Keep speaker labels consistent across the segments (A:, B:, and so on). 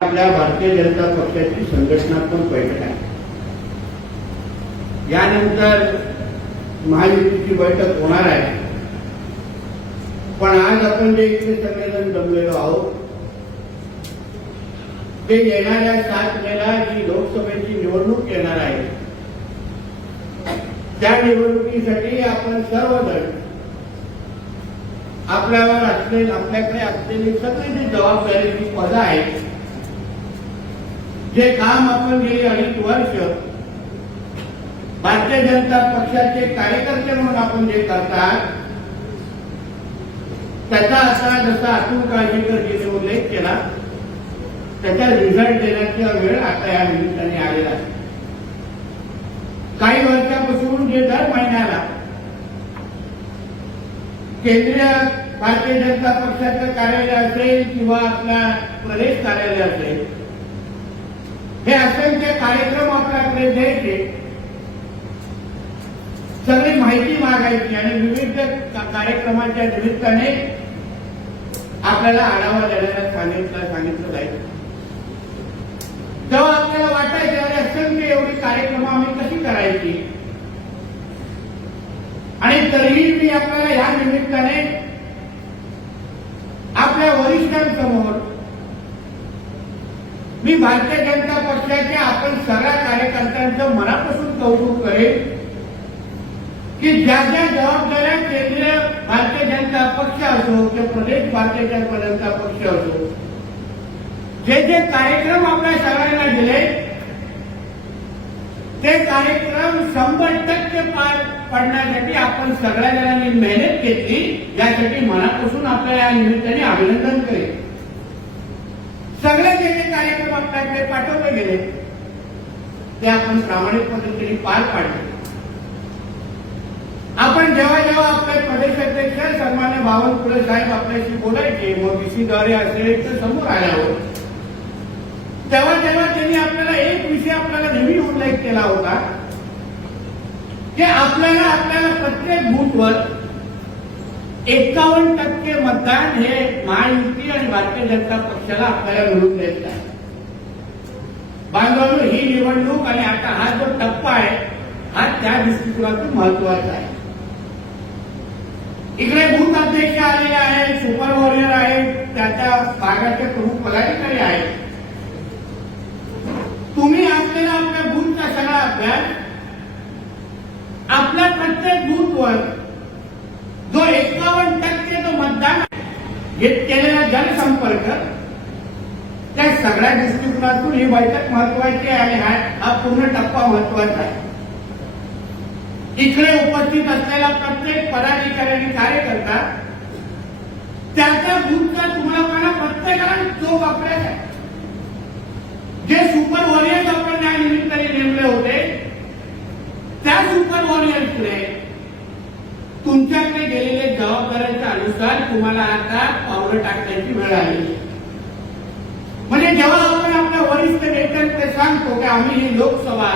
A: आपल्या भारतीय जनता पक्षाची संघटनात्मक बैठक आहे. यानंतर महायुतीची बैठक होणार आहे. पण आज आपण जे इथे सगळेजण जमलेलो आहोत ते येणाऱ्या सात मेला जी लोकसभेची निवडणूक येणार आहे त्या निवडणुकीसाठी आपण सर्वजण आपल्यावर असलेली आपल्याकडे असलेली सगळी जी जबाबदारी जी पदं आहेत जे काम आपण गेली अडीच वर्ष भारतीय जनता पक्षाचे कार्यकर्ते म्हणून आपण जे करतात त्याचा असा जसा अतुल काळजीकर जिने उल्लेख केला त्याचा रिझल्ट देण्याचा वेळ आता या निमित्ताने आलेला आहे. काही वर्षापासून जे दर महिन्याला केंद्रीय भारतीय जनता पक्षाचं कार्यालय असेल किंवा आपला प्रदेश कार्यालय असेल हे असंख्य कार्यक्रम आपल्याकडे द्यायचे. सगळी माहिती मागायची आणि विविध कार्यक्रमाच्या निमित्ताने आपल्याला आढावा देण्याला सांगितलं सांगितलं जायचं. तेव्हा आपल्याला वाटायचं अरे असंख्य एवढी कार्यक्रम आम्ही कशी करायची? आणि तरीही मी आपल्याला या निमित्ताने आपल्या वरिष्ठांसमोर मी भारतीय जनता पक्षाच्या आपण सगळ्या कार्यकर्त्यांचं मनापासून कौतुक करेन की ज्या ज्या जबाबदाऱ्या केंद्रीय भारतीय जनता पक्ष असो किंवा प्रदेश भारतीय जनता पक्ष असो जे जे कार्यक्रम आपल्या सगळ्यांना दिले ते कार्यक्रम शंभर टक्के पार पडण्यासाठी आपण सगळ्या जणांनी मेहनत घेतली यासाठी मनापासून आपल्या या निमित्ताने अभिनंदन करेल सगळे जे जे कार्यक्रम आपल्याकडे पाठवले गेले ते आपण प्रामाणिक पद्धतीने पार पाडले. आपण जेव्हा जेव्हा आपले प्रदेश अध्यक्ष सन्मान्य बावनकुळे साहेब आपल्याशी बोलायचे मग बीसीद्वारे असेल समोर आल्यावर तेव्हा तेव्हा त्यांनी आपल्याला एक विषय आपल्याला नेहमी उल्लेख केला होता की आपल्याला आपल्याला प्रत्येक बूथवर एकावन्न टक्के मतदान हे महायुती आणि भारतीय जनता पक्षाला आपल्याला मिळून द्यायचं आहे. बांधवांनो ही निवडणूक आणि आता हा जो टप्पा आहे हा त्या दृष्टिकोनातून महत्त्वाचा आहे. इकडे बूथ अध्यक्ष आलेले आहेत सुपर वॉरियर आहेत त्या त्या भागाचे प्रमुख पदाधिकारी आहेत. तुम्ही असलेला आपल्या बूथचा सगळा अभ्यास आपल्या प्रत्येक बूथवर जो एकावन्न टक्के जो मतदान हे केलेला जनसंपर्क त्या सगळ्या दृष्टिकोनातून ही बैठक महत्वाची आहे आणि हा पूर्ण टप्पा महत्त्वाचा आहे. इकडे उपस्थित असलेला प्रत्येक पदाधिकारी आणि कार्यकर्ता त्याच्या बूथचा तुम्हाला मला प्रत्येकाला जो वापरायचा आहे. जे सुपर वॉरियर्स आपण त्या निमित्ताने नेमले होते त्या सुपर वॉरियर्सने तुमच्याकडे गेलेले जबाबदाऱ्यांच्या अनुसार तुम्हाला आता पावलं टाकण्याची वेळ आली. म्हणजे जेव्हा आपण आपल्या वरिष्ठ नेत्यांकडे सांगतो की आम्ही ही लोकसभा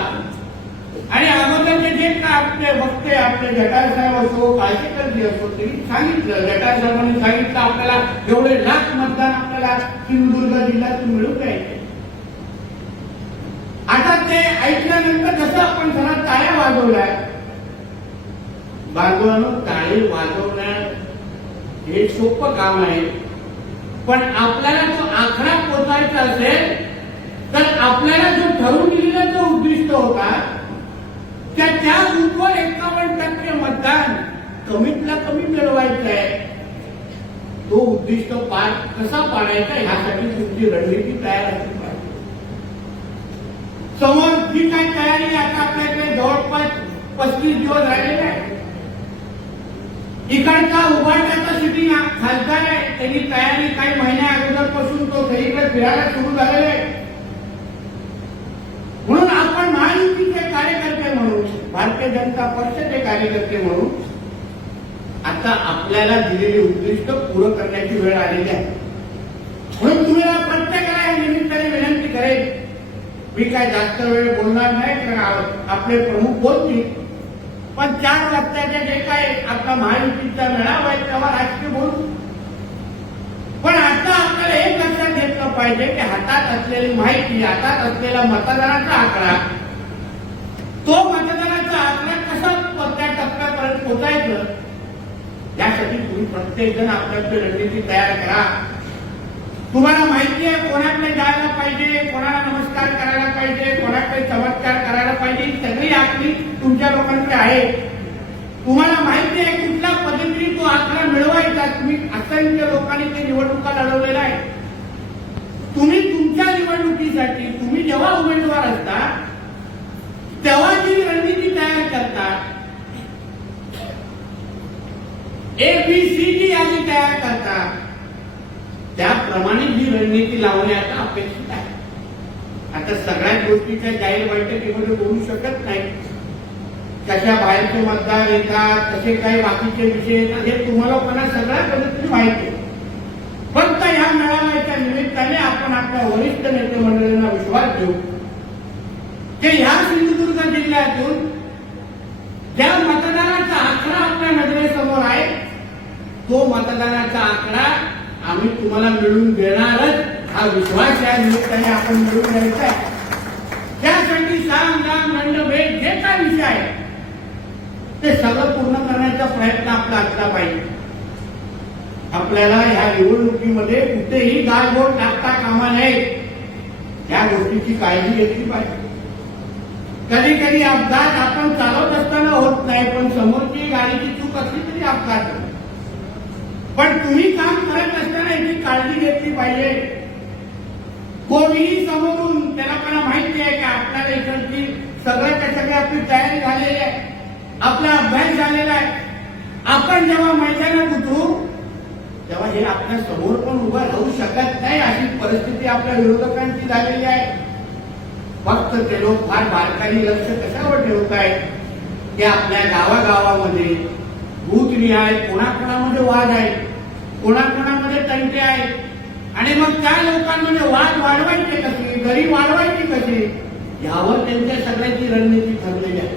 A: आणि अगोदरचे जे काय आपले वक्ते आपले जटासाहेब असो काशीकरजी असो त्यांनी सांगितलं जटासाहेबांनी सांगितलं आपल्याला एवढे लाख मतदान आपल्याला सिंधुदुर्ग जिल्ह्यातून मिळू द्यायचे आता ते ऐकल्यानंतर जसं आपण जरा ताया वाजवल्या बांधवांनो टाळी वाजवणं हे सोपं काम आहे. पण आपल्याला जो आकडा पोचायचा असेल तर आपल्याला जो ठरवून दिलेला जो उद्दिष्ट होता त्या त्या एकावन्न टक्के मतदान कमीतला कमी मिळवायचं आहे. तो उद्दिष्ट पार कसा पाडायचा ह्यासाठी तुमची रणनीती तयार असली पाहिजे. समोर जी काय तयारी आता आपल्याकडे जवळपास पस्तीस दिवस राहिलेले आहे. इकडचा उभारण्याचा सिटिंग खासदार आहे. त्यांनी तयारी काही महिन्या अगोदरपासून तो सगळीकडे फिरायला सुरू झालेला आहे. म्हणून आपण महायुतीचे कार्यकर्ते म्हणून भारतीय जनता पक्षाचे कार्यकर्ते म्हणून आता आपल्याला दिलेली उद्दिष्ट पूर्ण करण्याची वेळ आलेली आहे. म्हणून तुम्हाला प्रत्येकाला या निमित्ताने विनंती करेल मी काय जास्त वेळ बोलणार नाही कारण आपले प्रमुख बोलतील पण चार वाजताचे जे काय आपला महायुतीचा मेळावा आहे तेव्हा राजकीय बोलू. पण आता आपल्याला एक लक्षात घेतलं पाहिजे की हातात असलेली माहिती हातात असलेला मतदानाचा आकडा तो मतदानाचा आकडा कसा त्या टप्प्यापर्यंत पोहोचायचं यासाठी तुम्ही प्रत्येक जण आपली रणनीती तयार करा. तुम्हाला माहिती आहे कोणाकडे जायला पाहिजे कोणाला नमस्कार करायला पाहिजे कोणाकडे चमत्कार करायला पाहिजे ही सगळी आपली तुमच्या लोकांकडे आहे. तुम्हाला माहिती आहे कुठल्या पद्धतीने तो आकडा मिळवायचा तुम्ही असंख्य लोकांनी ते निवडणुका लढवलेल्या आहे तुम्ही तुमच्या निवडणुकीसाठी तुम्ही जेव्हा उमेदवार असता तेव्हा जी रणनीती तयार करता ए बी सी जी यादी तयार करता त्याप्रमाणे ही रणनीती लावणे आता अपेक्षित आहे. आता सगळ्याच गोष्टीच्या जाहीर बैठकीमध्ये बोलू शकत नाही. कशा बाहेरचे मतदार येतात तसे काही बाकीचे विषय येतात हे तुम्हाला पण सगळ्या पद्धतीने माहिती फक्त ह्या मेळाव्याच्या निमित्ताने आपण आपल्या वरिष्ठ नेते मंडळींना विश्वास देऊ. की ह्या सिंधुदुर्ग जिल्ह्यातून ज्या मतदानाचा आकडा आपल्या नजरेसमोर आहे तो मतदानाचा आकडा आम्ही तुम्हाला मिळून देणारच हा विश्वास या निमित्ताने आपण मिळून द्यायचा आहे. त्यासाठी साम राम दंडभेद जे काय विषय आहे ते सगळं पूर्ण करण्याचा प्रयत्न आपला असला पाहिजे. आपल्याला ह्या निवडणुकीमध्ये कुठेही गालबोट टाकता कामा नये. या गोष्टीची काळजी घेतली पाहिजे. कधी कधी अपघात आपण चालवत असताना होत नाही पण समोरची गाडीची चूक असली तरी अपघात होतो. तुम्ही काम करत असताना याची काळजी घेतली पाहिजे. कोणीही समोरून त्याला मला माहिती आहे की आपल्या लेखनची सगळ्याच्या सगळ्या आपली तयारी झालेली आहे. आपला अभ्यास झालेला आहे. आपण जेव्हा मैदानात उतरू तेव्हा हे आपल्यासमोर पण उभं राहू शकत नाही अशी परिस्थिती आपल्या विरोधकांची झालेली आहे. फक्त ते लोक फार बारकाई लक्ष कशावर ठेवत आहेत? की आपल्या गावागावामध्ये भूतनिहाय कोणाकोणामध्ये वाद आहे? कोणाकोणामध्ये तंटे आहेत? आणि मग त्या लोकांमध्ये वाद वाढवायचे कसे? गरी वाढवायचे कसे यावर त्यांच्या सगळ्यांची रणनीती ठरलेली आहे.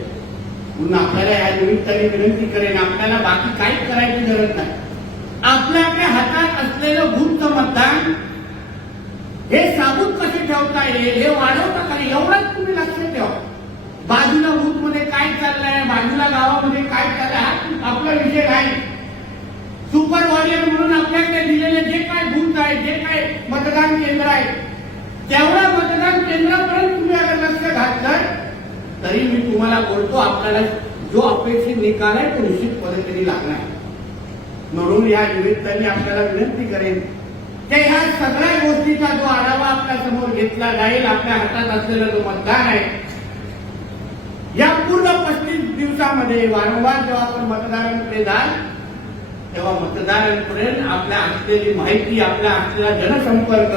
A: म्हणून आपल्याला या निमित्ताने विनंती करेन आपल्याला बाकी काहीच करायची गरज नाही. आपल्याकडे हातात असलेलं गुप्त मतदान हे साबूत कसे ठेवता येईल? हे वाढवता का? एवढंच तुम्ही लक्ष ठेवा. बाजूला बूथमध्ये काय चाललंय? बाजूला गावामध्ये काय चाललंय? हा आपला विषय नाही सुपर वॉरियर म्हणून आपल्याकडे दिलेले जे काय बूथ आहे जे काय मतदान केंद्र आहे तेवढ्या मतदान केंद्रापर्यंत तुम्ही अगर लक्ष घातलं तरी मी तुम्हाला बोलतो आपल्याला जो अपेक्षित निकाल आहे तो निश्चित पद्धतीने लागणार म्हणून या निमित्ताने आपल्याला विनंती करेन की ह्या सगळ्या गोष्टीचा जो आढावा आपल्यासमोर घेतला जाईल आपल्या हातात असलेला जो मतदान आहे या पूर्ण पस्तीस दिवसामध्ये वारंवार जेव्हा आपण मतदारांकडे जाल तेव्हा मतदारांपर्यंत आपल्या असलेली माहिती आपल्या असलेला जनसंपर्क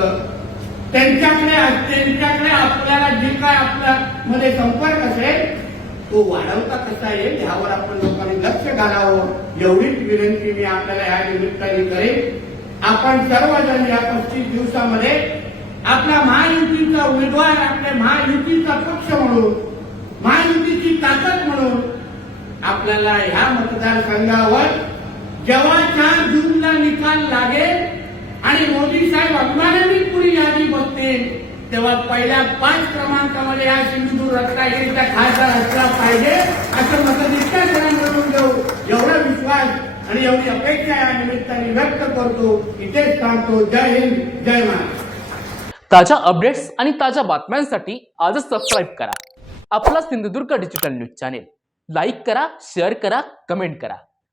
A: त्यांच्याकडे त्यांच्याकडे आपल्याला जे काय आपल्या मध्ये संपर्क असेल तो वाढवता कसा येईल ह्यावर आपण लोकांनी लक्ष घालावं. एवढीच विनंती मी आपल्याला या निमित्ताने करेन. आपण सर्वजण या पस्तीस दिवसामध्ये आपल्या महायुतीचा उमेदवार आपल्या महायुतीचा पक्ष म्हणून महायुतीची ताकद म्हणून आपल्याला ह्या मतदारसंघावर जेव्हा चार जूनला निकाल लागेल आणि मोदी साहेब अभिमानाने पुरी यादी बसतील तेव्हा पहिल्या पाच क्रमांकामध्ये या सिंधुदुर्ग रत्नागिरीचा खासदार असला पाहिजे असं मतं इतक्या जणांकडून देऊ. एवढा विश्वास आणि एवढी अपेक्षा या निमित्ताने व्यक्त करतो. इथेच सांगतो जय हिंद जय महाराष्ट्र.
B: ताज्या अपडेट्स आणि ताज्या बातम्यांसाठी आजच सबस्क्राईब करा. आपला Sindhudurg digital news channel like करा शेअर करा कमेंट करा.